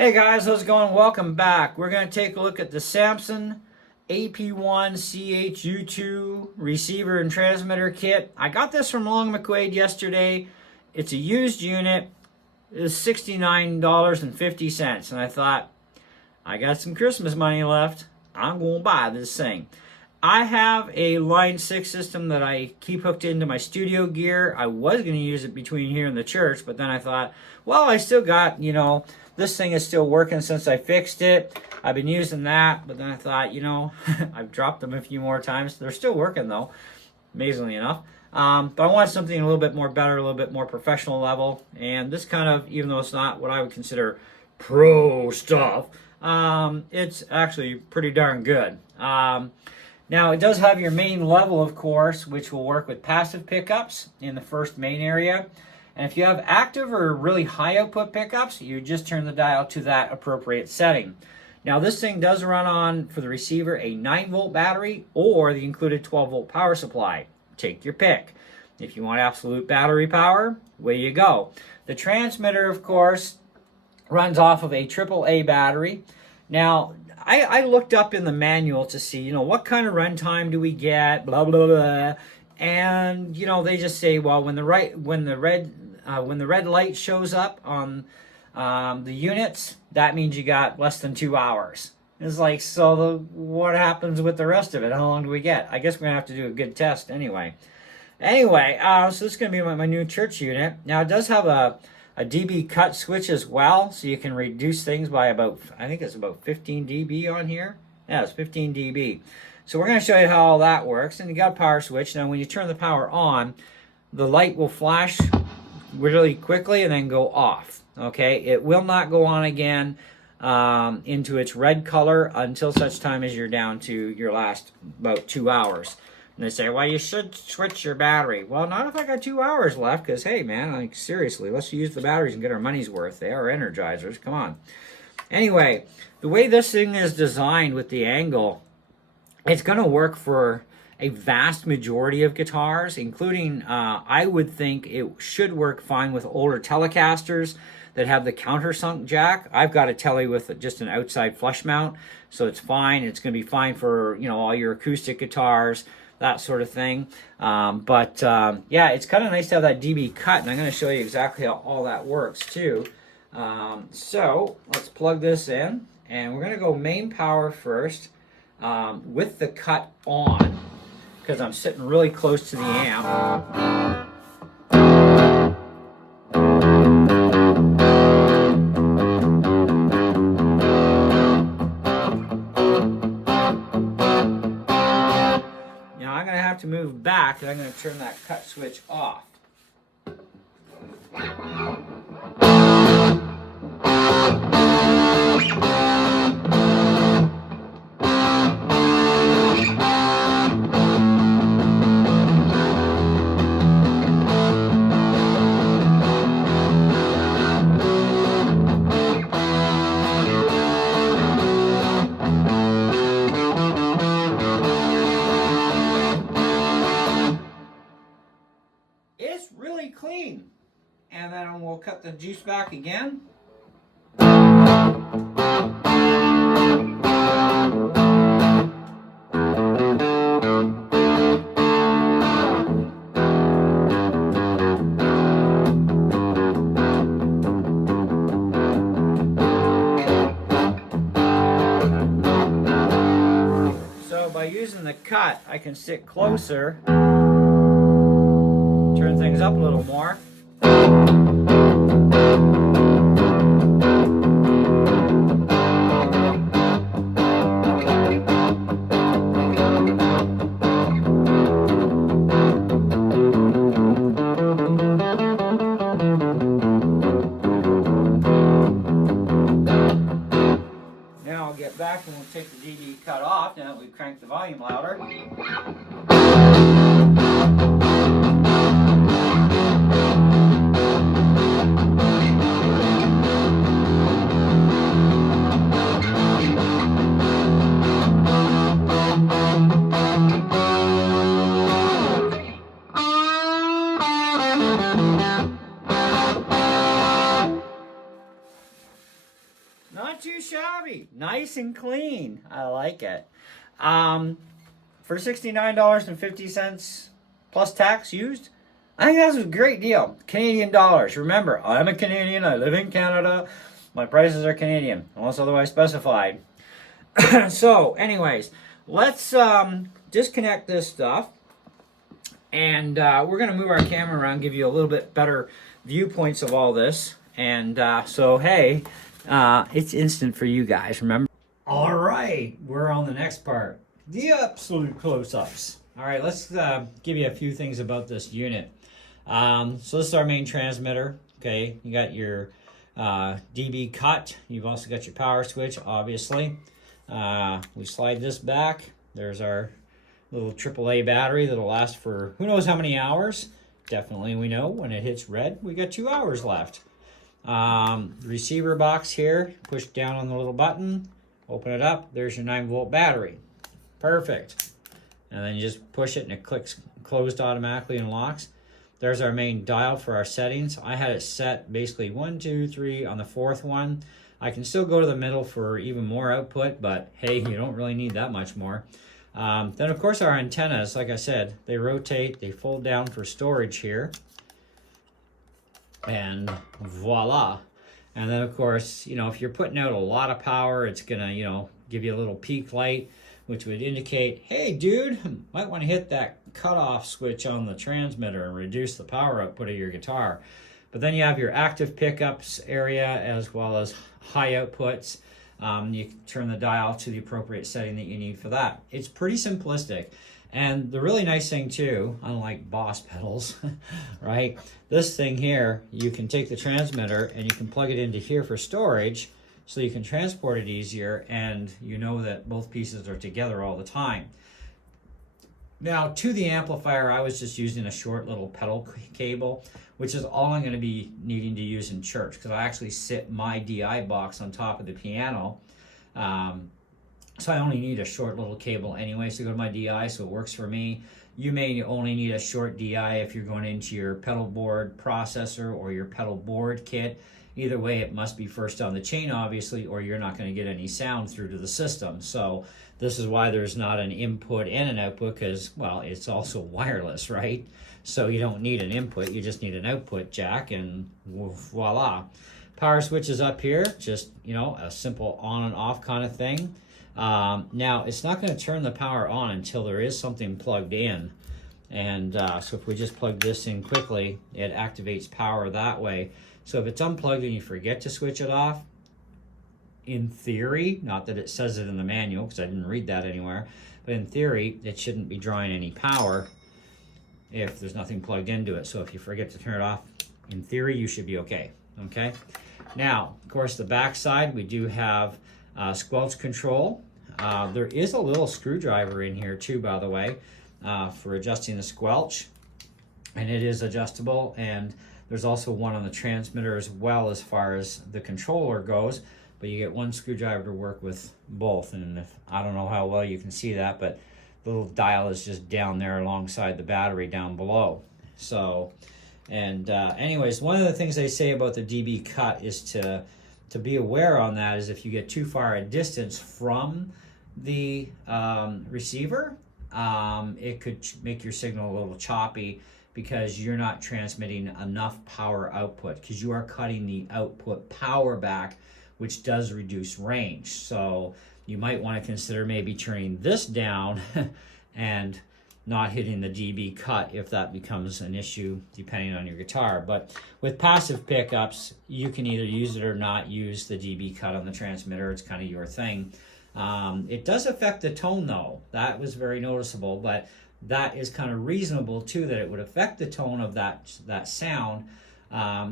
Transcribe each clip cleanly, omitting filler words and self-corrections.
Hey guys, how's it going? Welcome back. We're going to take a look at the Samson AP1 CHU2 receiver and transmitter kit. I got this from Long McQuaid yesterday. It's a used unit. It's $69.50, and I thought, I got some Christmas money left. I'm going to buy this thing. I have a Line 6 system that I keep hooked into my studio gear. I was going to use it between here and the church, but then I thought, well, I still got, this thing is still working since I fixed it. I've been using that, but then I thought, I've dropped them a few more times. They're still working, though, amazingly enough. But I want something a little bit more better, a little bit more professional level. And this kind of, even though it's not what I would consider pro stuff, it's actually pretty darn good. Now, it does have your main level, of course, which will work with passive pickups in the first main area. And if you have active or really high output pickups, you just turn the dial to that appropriate setting. Now, this thing does run on, for the receiver, a 9-volt battery or the included 12-volt power supply. Take your pick. If you want absolute battery power, away you go. The transmitter, of course, runs off of a AAA battery. Now, I looked up in the manual to see, what kind of runtime do we get, blah, blah, blah. And, they just say, well, when the red light shows up on the units, that means you got less than 2 hours. It's like, so what happens with the rest of it? How long do we get? I guess we're going to have to do a good test anyway. So this is going to be my new church unit. Now, it does have a dB cut switch as well, so you can reduce things by about, I think it's about 15 dB on here. Yeah, it's 15 dB. So we're going to show you how all that works. And you got a power switch. Now, when you turn the power on, the light will flash really quickly and then go off. Okay, it will not go on again into its red color until such time as you're down to your last about 2 hours. And they say, well, you should switch your battery. Well, not if I got 2 hours left, because, hey, man, seriously, let's use the batteries and get our money's worth. They are energizers. Come on. Anyway, the way this thing is designed with the angle, it's going to work for a vast majority of guitars, including, I would think it should work fine with older Telecasters that have the countersunk jack. I've got a Tele with just an outside flush mount, so it's fine. It's going to be fine for, all your acoustic guitars, that sort of thing. Yeah, it's kind of nice to have that dB cut, and I'm going to show you exactly how all that works too. So let's plug this in, and we're going to go main power first with the cut on, because I'm sitting really close to the amp. To move back, and I'm going to turn that cut switch off. Really clean. And then we'll cut the juice back again. So by using the cut, I can sit closer, turn things up a little more. Now I'll get back and we'll take the dB cut off now that we've cranked the volume louder. too shabby. Nice and clean. I like it. For $69.50 plus tax used, I think that's a great deal. Canadian dollars. Remember, I'm a Canadian. I live in Canada. My prices are Canadian, unless otherwise specified. So, anyways, let's disconnect this stuff. And we're going to move our camera around, give you a little bit better viewpoints of all this. And so, hey, it's instant for you guys, remember? All right, we're on the next part. The absolute close-ups. All right, let's give you a few things about this unit. So this is our main transmitter. Okay, you got your DB cut. You've also got your power switch, obviously. We slide this back. There's our little AAA battery that'll last for who knows how many hours. Definitely we know when it hits red, we got 2 hours left. Receiver box here, push down on the little button, open it up, there's your 9-volt battery. Perfect. And then you just push it and it clicks closed automatically and locks. There's our main dial for our settings. I had it set basically 1, 2, 3 on the 4th one. I can still go to the middle for even more output, but hey, you don't really need that much more. Then of course our antennas, like I said, they rotate, they fold down for storage here. And voila. And then of course, you know, if you're putting out a lot of power, it's gonna, you know, give you a little peak light, which would indicate, hey dude, might want to hit that cutoff switch on the transmitter and reduce the power output of your guitar. But then you have your active pickups area as well as high outputs. You can turn the dial to the appropriate setting that you need for that. It's pretty simplistic. And the really nice thing too, unlike Boss pedals, right? This thing here, you can take the transmitter and you can plug it into here for storage so you can transport it easier and you know that both pieces are together all the time. Now to the amplifier, I was just using a short little pedal cable, which is all I'm going to be needing to use in church because I actually sit my DI box on top of the piano. So I only need a short little cable anyway to go to my DI, so it works for me. You may only need a short DI if you're going into your pedal board processor or your pedal board kit. Either way, it must be first on the chain, obviously, or you're not going to get any sound through to the system. So this is why there's not an input and an output because, well, it's also wireless, right? So you don't need an input, you just need an output jack and voila. Power switch is up here, just, you know, a simple on and off kind of thing. Now, it's not going to turn the power on until there is something plugged in. And so if we just plug this in quickly, it activates power that way. So if it's unplugged and you forget to switch it off, in theory, not that it says it in the manual because I didn't read that anywhere, but in theory, it shouldn't be drawing any power if there's nothing plugged into it. So if you forget to turn it off, in theory, you should be okay. Okay. Now, of course, the back side, we do have squelch control. There is a little screwdriver in here too, by the way, for adjusting the squelch, and it is adjustable. And there's also one on the transmitter as well as far as the controller goes, but you get one screwdriver to work with both. And if, I don't know how well you can see that, but the little dial is just down there alongside the battery down below. So, and anyways, one of the things they say about the DB cut is to be aware on that is if you get too far a distance from the receiver, it could make your signal a little choppy because you're not transmitting enough power output because you are cutting the output power back, which does reduce range. So you might want to consider maybe turning this down and not hitting the DB cut if that becomes an issue depending on your guitar. But with passive pickups, you can either use it or not use the DB cut on the transmitter. It's kind of your thing. It does affect the tone though. That was very noticeable, but that is kind of reasonable too, that it would affect the tone of that sound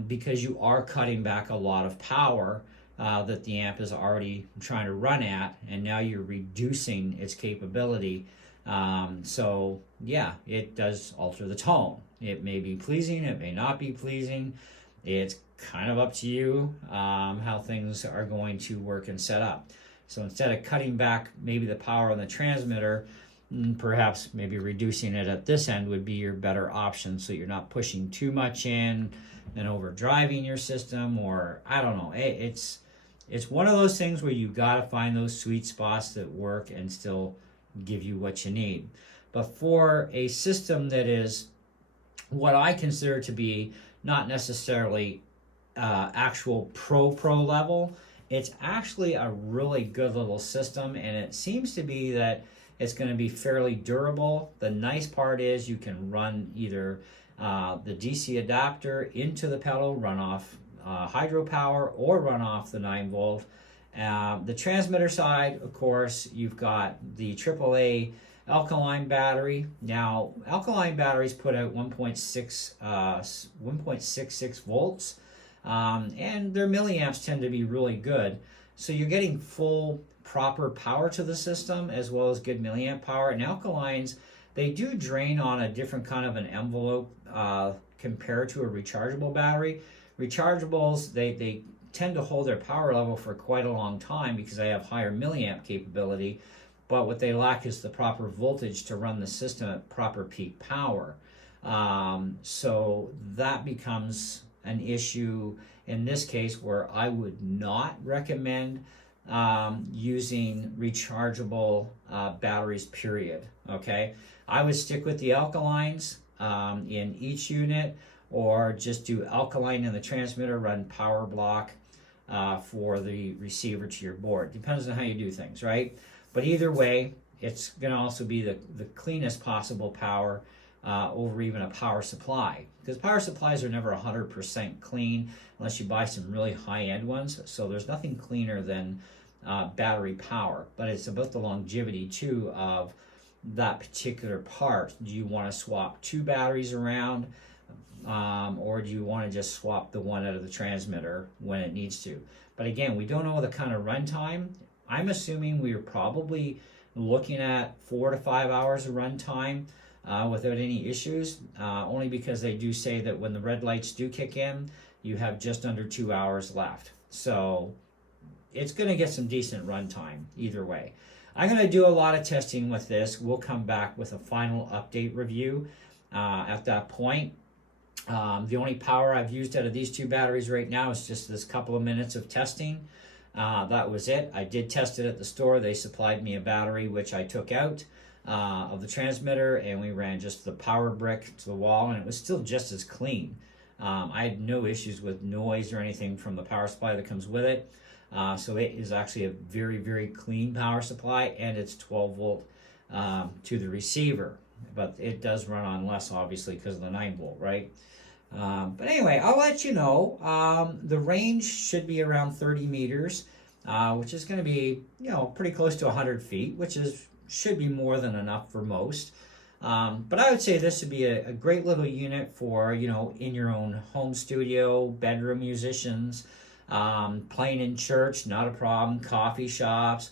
because you are cutting back a lot of power that the amp is already trying to run at, and now you're reducing its capability. So yeah, it does alter the tone. It may be pleasing, it may not be pleasing. It's kind of up to you how things are going to work and set up. So instead of cutting back maybe the power on the transmitter, perhaps maybe reducing it at this end would be your better option so you're not pushing too much in and overdriving your system, or I don't know. It's it's one of those things where you got to find those sweet spots that work and still give you what you need. But for a system that is what I consider to be not necessarily actual pro level, it's actually a really good little system, and it seems to be that it's going to be fairly durable. The nice part is you can run either the DC adapter into the pedal, run off hydropower, or run off the 9-volt. The transmitter side, of course, you've got the AAA alkaline battery. Now, alkaline batteries put out 1.66 volts, and their milliamps tend to be really good. So you're getting full, proper power to the system as well as good milliamp power. And alkalines, they do drain on a different kind of an envelope compared to a rechargeable battery. Rechargeables, they tend to hold their power level for quite a long time because they have higher milliamp capability, but what they lack is the proper voltage to run the system at proper peak power. So that becomes an issue in this case where I would not recommend using rechargeable batteries, period. Okay, I would stick with the alkalines in each unit, or just do alkaline in the transmitter, run power block for the receiver to your board. Depends on how you do things, right? But either way, it's going to also be the cleanest possible power over even a power supply, because power supplies are never 100% clean unless you buy some really high-end ones. So there's nothing cleaner than battery power, but it's about the longevity too of that particular part. Do you want to swap 2 batteries around, or do you want to just swap the one out of the transmitter when it needs to? But again, we don't know the kind of runtime. I'm assuming we're probably looking at 4 to 5 hours of runtime without any issues, only because they do say that when the red lights do kick in, you have just under 2 hours left. So it's going to get some decent runtime either way. I'm going to do a lot of testing with this. We'll come back with a final update review at that point. The only power I've used out of these 2 batteries right now is just this couple of minutes of testing. That was it. I did test it at the store. They supplied me a battery, which I took out of the transmitter, and we ran just the power brick to the wall, and it was still just as clean. I had no issues with noise or anything from the power supply that comes with it. So it is actually a very, very clean power supply, and it's 12 volt to the receiver. But it does run on less, obviously, because of the 9-volt, right? But anyway, I'll let you know. The range should be around 30 meters, which is going to be, pretty close to 100 feet, which should be more than enough for most. But I would say this would be a great little unit for, in your own home studio, bedroom musicians, playing in church, not a problem, coffee shops.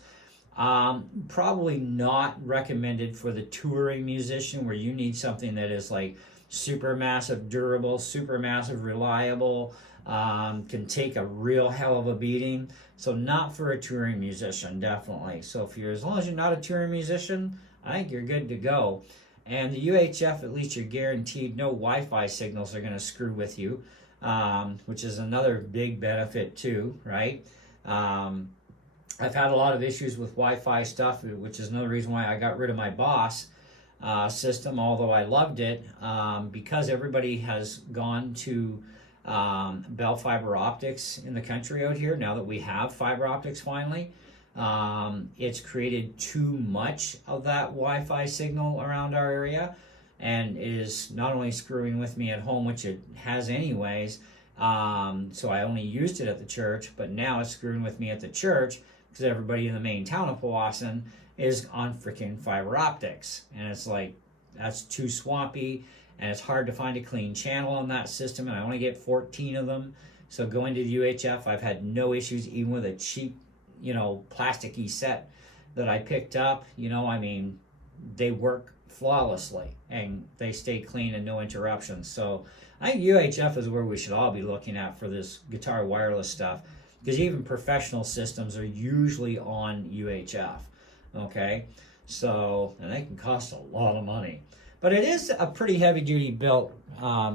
Probably not recommended for the touring musician, where you need something that is like super massive durable, super massive reliable, can take a real hell of a beating. So not for a touring musician, definitely. So as long as you're not a touring musician, I think you're good to go. And the UHF, at least you're guaranteed no Wi-Fi signals are going to screw with you, which is another big benefit too, right? I've had a lot of issues with Wi-Fi stuff, which is another reason why I got rid of my Boss system, although I loved it, because everybody has gone to Bell fiber optics in the country out here. Now that we have fiber optics finally, it's created too much of that Wi-Fi signal around our area, and is not only screwing with me at home, which it has anyways, so I only used it at the church, but now it's screwing with me at the church because everybody in the main town of Powassan is on freaking fiber optics, and it's like, that's too swampy, and it's hard to find a clean channel on that system, and I only get 14 of them. So going to the UHF, I've had no issues, even with a cheap, plasticky set that I picked up. They work flawlessly, and they stay clean and no interruptions. So I think UHF is where we should all be looking at for this guitar wireless stuff, because even professional systems are usually on UHF. Okay, so, and they can cost a lot of money, but it is a pretty heavy duty built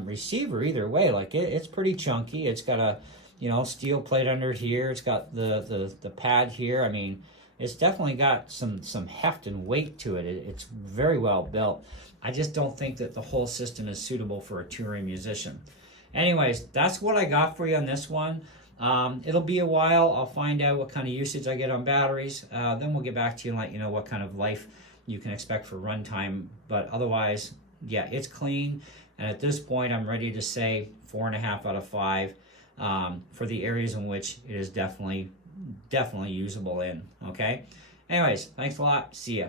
receiver either way. Like it's pretty chunky. It's got a steel plate under here. It's got the pad here. I mean, it's definitely got some heft and weight to it. It's very well built. I just don't think that the whole system is suitable for a touring musician. Anyways, that's what I got for you on this one. It'll be a while. I'll find out what kind of usage I get on batteries. Then we'll get back to you and let you know what kind of life you can expect for runtime. But otherwise, yeah, it's clean. And at this point, I'm ready to say 4.5 out of 5 for the areas in which it is definitely usable in. Okay? Anyways, thanks a lot. See ya.